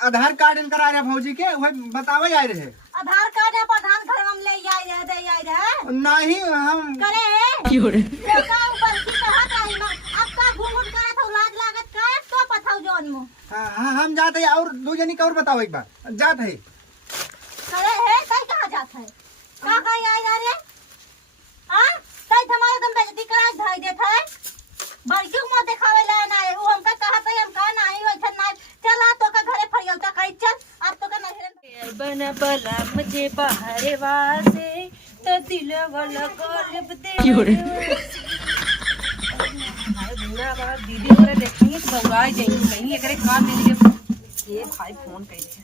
आधार card इनकर आ रहा भौजी के वह बतावे आए रहे। आधार कार्ड है प्रधान घर हम ले आए रहे दे आए रहे नहीं हम करे है का ऊपर की कहा काई में अब का घूंघट करे तो लाज लागत का तो पथाऊ जोन मु हाँ हम जाते हैं और दो जनी का और बताओ एक बार जात है करे है कई कहा जात है का कई आए रे हां कई हमारे दम बेइज्जती करा धाई देत है बड़की मो दिखावे ला ना है वो हमका कहत है हम का नहीं होय ना चला तो का घरे फरियौता कई चल अब तो का नहीं बन बला मुझे बाहर वासे तो दिल वाला कॉलब दे दीदी करे देखेंगे तो घबराई जाएंगे कहीं एकरे काम दे दीजिए ये भाई फोन कर दे।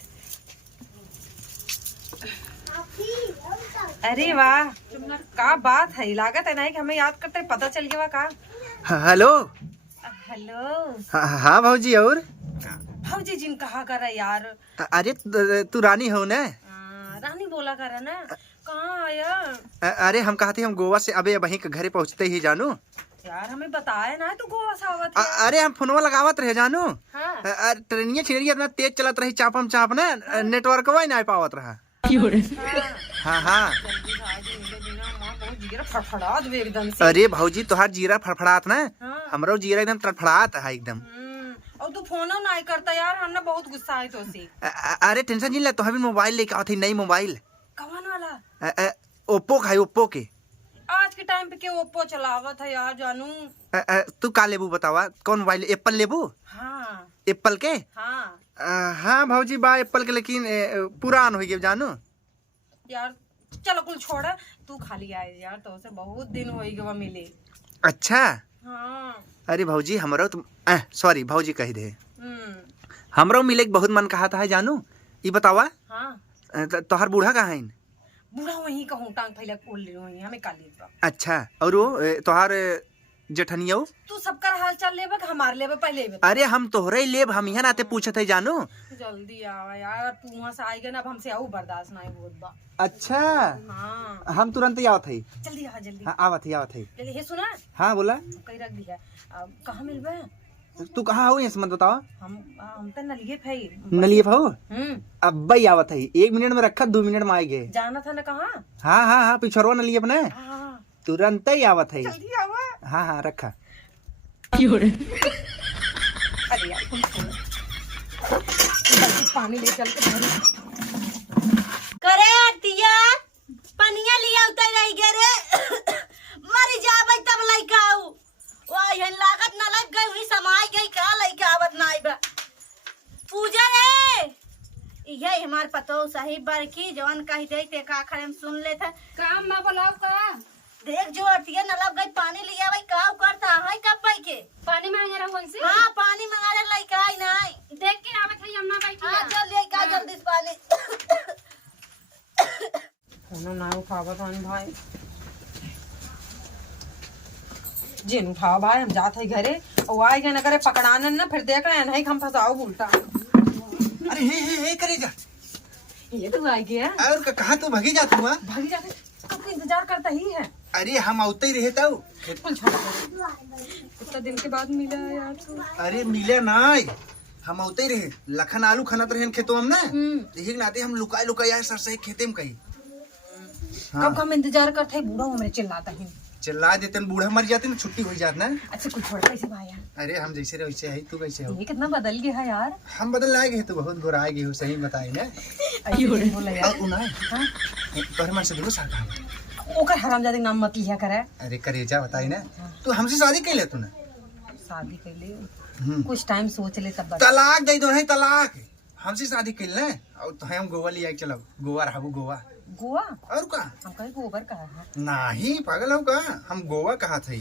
अरे वाह का बात है लागत है ना कि हमें याद करते पता चल गया का। हेलो हेलो हाँ भौजी और भाजी जिन कहा करा यार। अरे तू रानी हो ना? रानी बोला करा ना कहाँ आया। अरे हम कहते हम गोवा से अबे वहीं के घरे पहुँचते ही जानू यार हमें बताया ना तू गोवा से आवत है। अरे हम फोनवा लगावत रहे जानू हाँ। ट्रेनिया छिड़िया इतना तेज चलत रही चापम चाप ना नेटवर्क वही ना पावत रहा। हाँ हाँ फड़फड़ा दे एकदम से। अरे भौजी तोहार जीरा फड़फड़ात ना हाँ। हमरो जीरा एकदम तड़फड़ात है एकदम। और तू फोन नहीं करता यार हमने बहुत गुस्सा है तो से। अरे टेंशन नहीं ले तो अभी मोबाइल लेके आओ थी नई मोबाइल कौन वाला? ओप्पो का है ओप्पो के। आज के टाइम पे के ओप्पो चलावत है यार जानू। तू का लेबू बतावा कौन मोबाइल एप्पल लेबू? हाँ एप्पल के? हाँ हाँ भौजी बा एप्पल के लेकिन पुरान हो गया जानू यार। चलो कुल छोड़ तू खाली आए यार तो से बहुत दिन हो गए मिले। अच्छा हाँ। अरे भौजी हमरो तुम सॉरी भौजी कह दे हमरो मिले के बहुत मन कहा था जानू ये बतावा। हाँ तोहर बूढ़ा कहाँ है? बूढ़ा वहीं कहूँ टांग फैला खोल ले वहीं हमें काली। अच्छा और वो तोहार जेठनिया तू सबका हाल चाल लेबे हमार लेबे पहले बता। अरे हम तोहरे लेब हम यहाँ नाते पूछत है जानू। जल्दी आवा यार तू वहाँ से आई गए ना अब हमसे आऊ बर्दाश्त नहीं होत बा। अच्छा हाँ हम तुरंत ही आवत है। जल्दी आ जल्दी। हाँ आवत है जल्दी हे सुना। हाँ बोला कहीं रख दिया अब कहाँ मिलबे? तू कहाँ हो मत बताओ। हम तो नलिए भाई नलिए भाऊ अब भाई आवत है 1 मिनट में रखा 2 मिनट में आएंगे। जाना था ना कहाँ? हाँ हाँ हाँ पिछड़वा नलिए अपने हाँ तुरंत ही आवत है। जल्दी आवा। हाँ हाँ रखा। अरे यार तुम छोड़ पानी ले चल के भरी करे आरतिया पनिया लिया उतर रही गे रे मर जाबे तब लइका आऊ वाह ये लागत ना लग गई हुई समाई गई का लइका आवत ना आइबा पूजा रे ये हमार पतो सही बरकी जवन कही दे ते का खरे हम सुन ले था काम में बोलाओ का देख जो आरतिया न लग गई पानी लिया भाई का करता है कब पाई के पानी मांगे रहा कौन से? हां पानी मंगा ले लइका आई नहीं देख के आवत है अम्मा बैठी हां चल ले का जल्दी से पानी फोन ना उठावत हन भाई जिन उठाओ भाई हम जाते हैं घरे और आए गए न करे पकड़ाने ना फिर देख रहे हैं नहीं हम फंसाओ उल्टा। अरे हे करेगा ये तू आ गया और कहाँ तू भगी जातू? भागी जाते कब तो इंतजार करता ही है। अरे हम आते ही रहे तब कुल छोड़ कितना दिन के बाद मिला है यार तू। अरे मिले नहीं हम आते ही रहे लखन आलू खनत रहे खेतों हम ना यही नाते हम लुकाए लुकाए आए सर से खेते में कहीं। कब का हम इंतजार करते हैं बूढ़ा हमारे चिल्लाता है चिल्ला देते बूढ़ा मर जाते ना छुट्टी हो जाती ना। अच्छा कुछ छोड़ कैसे भाई यार? अरे हम जैसे रहे वैसे है तू कैसे हो? ये कितना बदल गया है यार। हम बदल आए गए तू बहुत बुरा आए गए हो सही बताए ना। बोला यार तोहरे मन से दूर साका ओकर हरामजादी नाम मत लिया करे। अरे करेजा बताई ना तू हमसे शादी कर ले तू ना शादी कर ले कुछ टाइम सोच ले तब तलाक दे दो नहीं तलाक हमसे शादी कर ले और तो हम गोवा ले चलो गोवा रहबू गोवा गोवा और का हम कहीं गोबर कहा है नहीं पागल हो का हम गोवा कहा थे।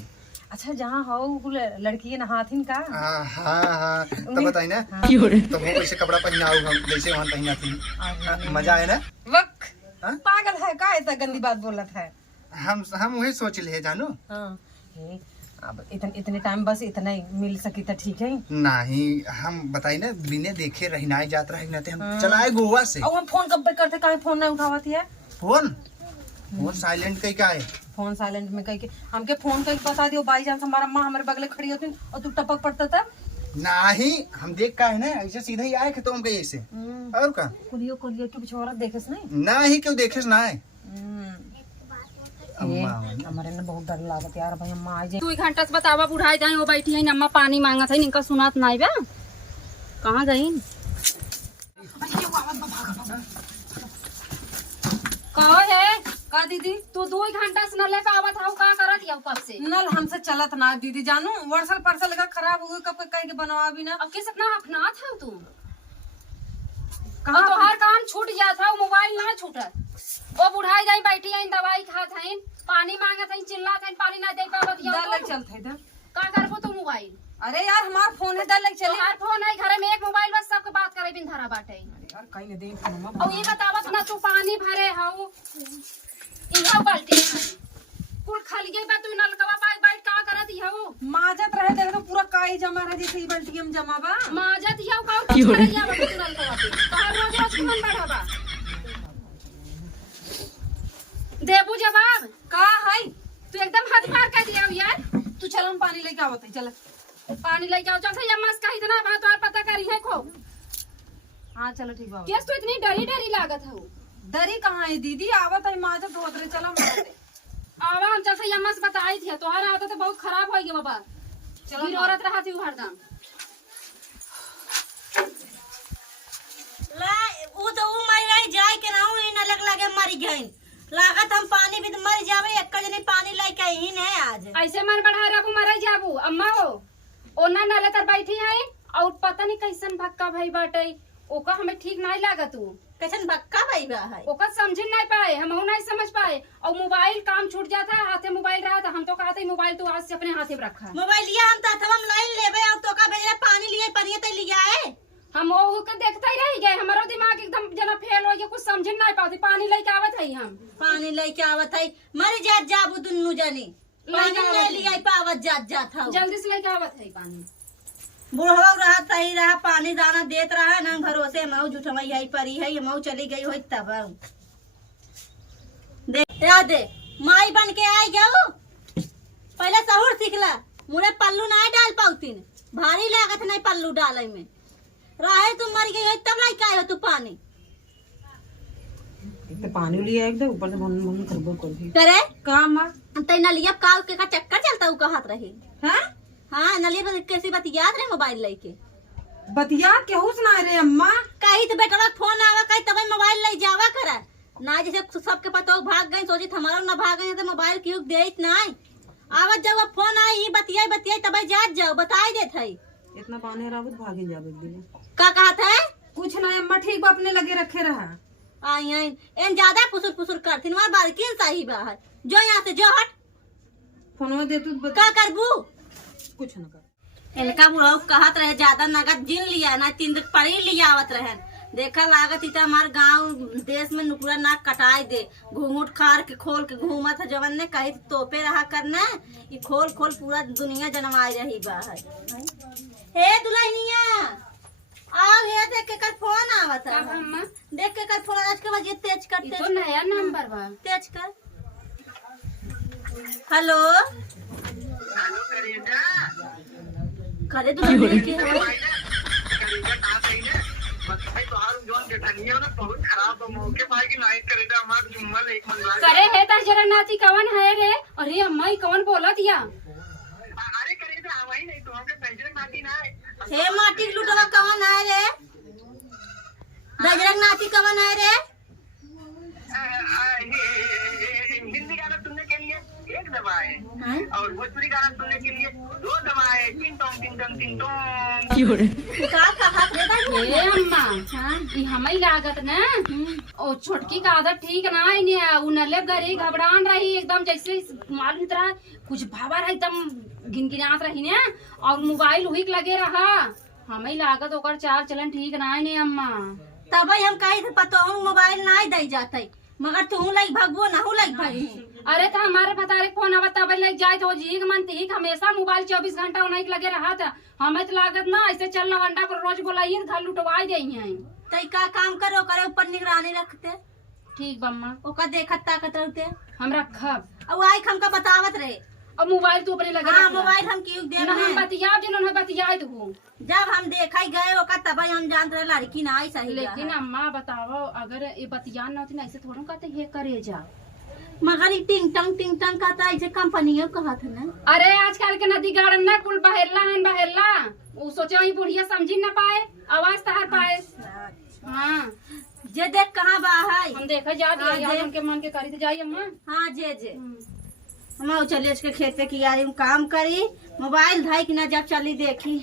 अच्छा जहाँ हो लड़की नहाथिन का। हाँ हाँ तो बताई ना तो वो वैसे कपड़ा पहनाऊ हम जैसे वहाँ पहना थी मजा है ना। वक पागल है का ऐसा गंदी बात बोलत है। हम वही सोच ले जानू। हाँ अब इतने टाइम बस इतना ही मिल सकी तो ठीक है। नहीं हम बताई ना बिने देखे रहना जात रहे हम चलाए गोवा से। और हम फोन कब करते काहे फोन नहीं उठावत है? फोन साइलेंट कहीं का है फोन साइलेंट में कहीं के हमके फोन कहीं बता दियो बाई चांस हमारा माँ हमारे बगले खड़ी होती और तू टपक पड़ता था नहीं हम देख का है ना ऐसे सीधा ही आए खेतों में गए ऐसे और का कुलियो कुलियो के बिछोरा देखेस नहीं ना ही क्यों देखेस ना है ये हमारे ने बहुत डर लागत यार भाई अम्मा आ जाए 2 घंटा से बतावा बुढ़ाई जाए वो बैठी है अम्मा पानी मांगत है इनका सुनात नहीं बा कहाँ गई कहो है का दीदी तू 2 घंटा से नले पे आवत हूँ का करत या कब से नल हमसे चलत ना दीदी जानू वर्षल परसल लगा खराब हो गई कब कहीं के बनवा भी ना अब किस इतना अपना था तू कहाँ तोहार काम छूट जाता है मोबाइल ना छूटत वो बुढ़ाई जाई बैठी है दवाई खात है पानी मांगत है चिल्लात है पानी ना दे पावत या डर लग चलत है इधर का करबो तू मोबाइल अरे यार हमार फोन है डर लग चले तोहार फोन है घर में एक मोबाइल बस सबके बात करे बिन धरा बाटे यार कहीं ने देख मम्मा और ये बतावत ना तू पानी भरे हऊ इहा बाल्टी कुल खाली बा तू नलकवा पाई बैठ का करत हऊ माजत रहे देख तो पूरा काई जमा रहे जैसे ई बाल्टी में जमा बा माजत हऊ का करे या बा तू नलकवा पे तोहार रोज रोज कौन बढ़ावा देबू जवाब का है तू एकदम हद पार कर दिया यार तू चल हम पानी लेके आवत है चल पानी लेके आओ चल या मस का इतना बात और पता करी है को हां चलो ठीक बा केस तो इतनी डरी डरी लागत हऊ डरी कहाँ है दीदी आवत है माजत होत रहे चलो मारते आवा हम जैसे यमस बताई थी तोहार आदत तो बहुत खराब हो गई बाबा चलो फिर औरत रहा थी हरदम ला ऊ तो ऊ मर रही जाए के ना ऊ न लग लागे मर गई लागत हम पानी भी तो मर जावे एक जने पानी लेके ही ने आज ऐसे मन बढ़ा रबू मरे जाबू अम्मा हो ओना नाले तर बैठी है और पता नहीं कैसन भक्का भाई बाटे ओका हमें ठीक नहीं लागत तू कैसन बक्का भाई बा है ओका समझ नहीं पाए हम नहीं समझ पाए और मोबाइल काम छूट जाता है हाथे मोबाइल रहा था हम तो कहते मोबाइल तू आज से अपने हाथे में रखा मोबाइल लिया हम तो हम लाइन लेबे और तो का भेजे पानी लिए पनिए ते लिया है हम वो के देखते ही रह गए हमारो दिमाग एकदम जना फेल हो गया कुछ समझ नहीं पाती पानी लेके आवत है हम पानी लेके आवत है मर जात जाबू दुन्नु जानी पानी ले लिया पावत जात जात हूं जल्दी से लेके आवत है पानी बुढ़वा रहा सही रहा पानी दाना देत रहा ना भरोसे मऊ जुठवा यही परी है ये मऊ चली गई होई तब देख याद दे माई बन के आई जाओ पहले सहूर सीखला मुड़े पल्लू ना डाल पाउतीन भारी लागत नहीं पल्लू डाले में राहे तुम मर गई होई तब नहीं काहे हो तू पानी तो पानी लिया एकदम ऊपर से भन भन करबो कर दी करे काम तै नलिया काव के का चक्कर चलता हूं कहत रही हैं हां नलिया पर कैसी बात याद रहे मोबाइल लेके बतिया केहू सुना रे अम्मा कहीं तो बेटा फोन आवा कहीं तब मोबाइल ले जावा करा ना जैसे सबके पता भाग गई सोची हमारा ना भाग गई तो मोबाइल क्यों देत नहीं आवत जब फोन आई बतियाई बतियाई तब जात जाओ बताई देत है इतना पानी रावत भागे जावे दिन का कहत है कुछ ना अम्मा ठीक बा अपने लगे रखे रहा आई आई एन ज्यादा फुसुर फुसुर करथिन मार बार किन सही बा है जो यहां से जो हट फोनवा दे तू का करबू कुछ ना कर इनका बुढ़ऊ कहत रहे ज्यादा नगद जिन लिया ना 3 दिन पड़ी लिया आवत रहे देखा लागत इता हमार गांव देश में नुकुरा नाक कटाई दे घूंघट खार के खोल के घूमत है जवन ने कही तोपे रहा करना ये खोल खोल पूरा दुनिया जनवाई रही बा है हे दुल्हनिया आओ हे देख के कर फोन आवत है अम्मा देख के कर फोन आज के बजे तेज कर ये तो नया नंबर बा तेज कर हेलो करे दुल्हनिया के हो करे है तार जरा नाती कवन है रे अरे अम्मा ई कवन बोलत या हे माटी लुटवा कवन है रे गजरक नाती कवन है रे हिंदी गाना सुनने के लिए एक दवा है और भोजपुरी गाना सुनने के लिए 2 दवा है टिंग टोंग टिंग टोंग टिंग टोंग का कहा रे भाई ए अम्मा ई हमें लागत ना ओ छोटकी का आदत ठीक ना है ने उ नले गरी घबरान रही एकदम जैसे मालूम तरह कुछ भावा रही एकदम गिनगिनात रही ने और मोबाइल हुई लगे रहा हमें लागत ओकर चाल चलन ठीक ना है ने अम्मा तब हम कही थे पता हूँ मोबाइल नहीं दे जाते मगर तू लाइक भागबो ना हूँ लाइक भागी अरे तो हमारे बतारे फोन आवा तब लग जाए तो जी मन ठीक हमेशा मोबाइल 24 घंटा उन्हीं लगे रहा था हमें तो लागत ना ऐसे चलना वंडा पर रोज बोलाइए घर लुटवाई गई है तई का काम करो करे ऊपर निगरानी रखते ठीक बम्मा ओका देखत ताकत रहते हम रखब अब आई हमका बतावत रहे और मोबाइल तू अपने लगे हाँ रखला। मोबाइल हम क्यों दे ना हम बतियाब जिन्होंने बतियाए तू। जब हम देखा ही गए ओका तब हम जान रहे लड़की ना आई सही लेकिन अम्मा बताओ अगर ये बतियान ना होती ना ऐसे थोड़ा कहते ये करे जा। मगर ई टिंग टंग कहता ऐसे कंपनियों कहा था ना। अरे आजकल के नदी गार्डन ना कुल बहेरला वो सोचे वही बुढ़िया समझी ना पाए आवाज तहार पाए। हाँ जे देख कहाँ बा है हम देखा जा दिया यार उनके मन के करी तो जाइए अम्मा। हाँ जे हम चलिए उसके खेत पे की यार काम करी मोबाइल धाई कि ना जब चली देखी।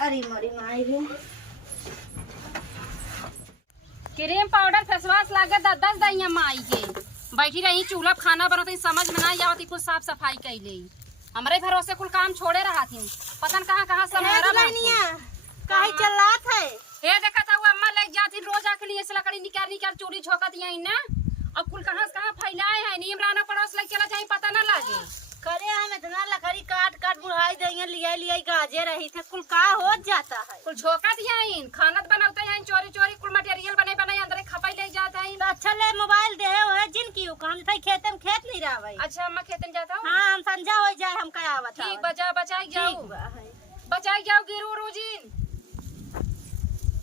अरे मरी माई रे क्रीम पाउडर फेस वॉश लागे 10 दैया माई के बैठी रही चूल्हा खाना बनाते समझ में ना आवती कुछ साफ सफाई कैले हमारे भरोसे कुल काम छोड़े रहा थी पता न कहाँ सब काहे चलात है हे देखा था वो अम्मा लग जाती रोज आके लिए लकड़ी निकाल चूड़ी झोंका दिया ना अब कुल कहाँ फैलाए है नीम राना पड़ोस लग चला जाए पता ना लगे करे हम इतना लकड़ी काट बुढ़ाई देंगे लिया गाजे रही थे कुल का हो जाता है कुल झोंका दिया खाना बनाते हैं चोरी कुल मटेरियल बने अंदर खपाई ले जाता है। तो अच्छा ले मोबाइल दे है जिनकी काम था खेत में खेत नहीं रहा भाई। अच्छा अम्मा खेत में जाता हूँ। हाँ हम समझा हो जाए हम क्या बता ठीक बचाई जाओ गिरू रोजिन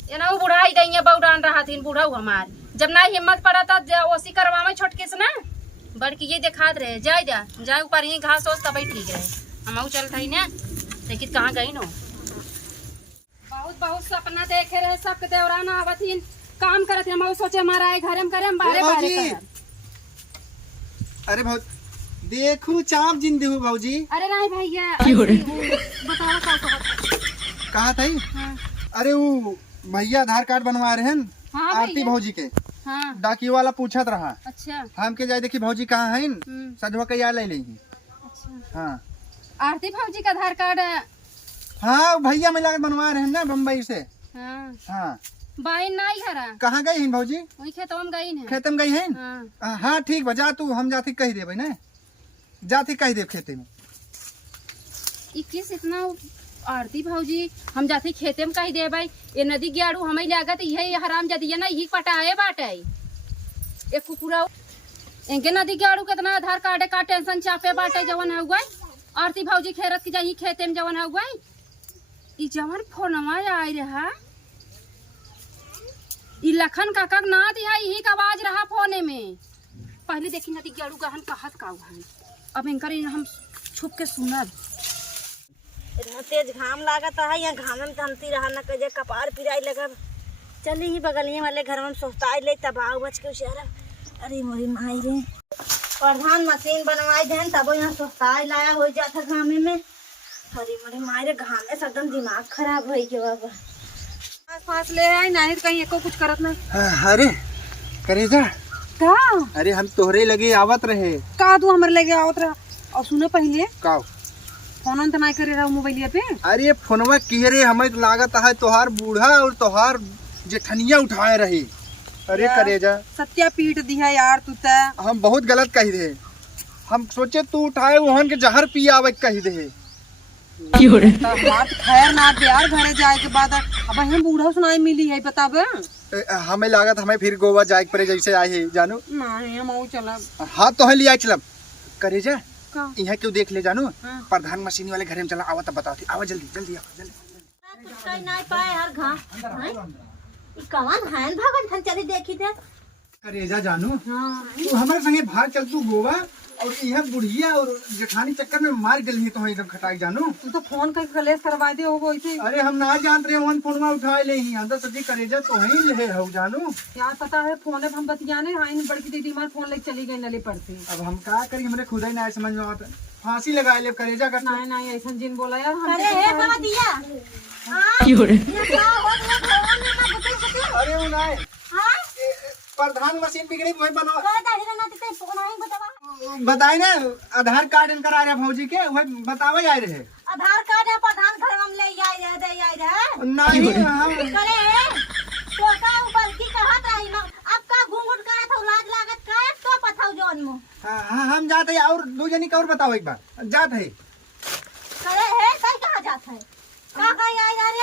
ये ना बुढ़ाई देंगे बौरान रहा थी बूढ़ा हमार जब ना हिम्मत पड़ा था ओसी करवा में छोटके से ना बड़की ये दिखात रहे जाए ऊपर ही घास होस तब ठीक रहे हम चल थी ना लेकिन कहाँ गई नो बहुत सपना देखे रहे सबके दौरान आवतीन काम करते हम सोचे हमारा घर में करे हम बाहर अरे बहुत देखू चाप जिंदी हूँ भाजी। अरे नहीं भैया बताओ कहा था अरे वो भैया आधार कार्ड बनवा रहे हैं हाँ आरती भौजी के। हाँ डाकिया वाला पूछत रहा अच्छा हम के जाए देखी भौजी कहाँ है सजवा के याद ले लेंगी। अच्छा हाँ आरती भौजी का आधार कार्ड हाँ भैया मिला के बनवा रहे हैं ना बम्बई से। हाँ हाँ बाइन नहीं हरा कहाँ गई हैं भौजी वही खेतों में गई है खेते में गई हैं। हाँ हाँ ठीक बजा तू हम जाती कही दे ना जाती कही दे खेते में 21 इतना आरती भौजी हम जाते खेते में कही दे भाई ये नदी ग्याड़ू हमें लागत यही हराम जाती है ना यही पटाए बाटे एक कुकुरा इनके नदी ग्याड़ू कितना आधार कार्ड का टेंशन चापे बाटे जवन है हुआ आरती भौजी खेरत की जाई खेते में जवन है हुआ ई जवन फोनवा आए रहा ई लखन काका ना दिया यही का आवाज रहा फोने में पहले देखी नदी ग्याड़ू गहन कहत का हुआ अब इनकर हम छुप के सुनब इतना तेज घाम लागत है यहाँ घाम में तमती रहा न कजे कपार पिराई लगब चली ही बगलिए वाले घर में सोचता ले तबाह बच के उशारा। अरे मोरी माई रे प्रधान मशीन बनवाई देन तब यहाँ सोचता लाया हो जाता घामे में। अरे मोरी माई रे घामे से एकदम दिमाग खराब हो गया बाबा पास ले आई नहीं कहीं एको कुछ करत ना। अरे करेजा का अरे हम तोहरे लगे आवत रहे का तू हमरे लगे आवत रहा और सुने पहले का फोन तो नहीं करे रहा मोबाइलिया पे। अरे फोनवा किहरे हमें तो लागत है तोहार बूढ़ा और तोहार जेठनिया उठाए रही। अरे करेजा सत्या पीट दिया यार तू ते हम बहुत गलत कही दे हम सोचे तू उठाए वहन के जहर पिए आवे कही दे बात खैर ना यार घरे जाए के बाद अब हम बूढ़ा सुनाई मिली है बताब हमें लागत हमें फिर गोवा जाए पड़े जैसे आए है जानू नहीं हम चला हाँ तो है लिया चलम करेजा का यहाँ क्यों देख ले जानू हाँ। प्रधान मशीन वाले घर में चला आवा तब बताती आवा जल्दी जल्दी आवा जल्दी कुछ कहीं नहीं पाए हर घाम कवन है भगन ठन चली देखी थे। करेजा जानू तू हमारे संगे भाग चल तू गोवा और यह बुढ़िया और जेठानी चक्कर में मार गई तो एकदम खटाई जानू तू तो फोन कर कलेश करवा दे हो वैसे। अरे हम ना जानते रहे वन फोन उठाए ले ही अंदर सच्ची करेजा तो ही ले हो जानू यार पता है फोन हम बतियाने हाँ बड़की दीदी हमारे फोन लेके चली गई नली पड़ती। अब हम क्या करी हमरे खुद ही ना समझ में आता फांसी लगा ले करेजा कर नहीं नहीं ऐसा जिन बोला यार हम अरे हे बाबा दिया अरे वो ना हां प्रधान मशीन बिगड़ी वही बना का दाढ़ी ना ते फोन आई बतावा बताए ना आधार कार्ड इनकर आ रहा भौजी के वही बतावे आए रहे आधार कार्ड है प्रधान घर में ले आई रहे दे आई रहे नहीं हम करे तो का ऊपर की कहत रही ना अब का घूंघट का था लाज लागत का तो पथाऊ जोन मो हाँ हम जाते हैं और दो जनी का और बताओ एक बार जाते है करे है कहीं कहां जात है का आई आई रे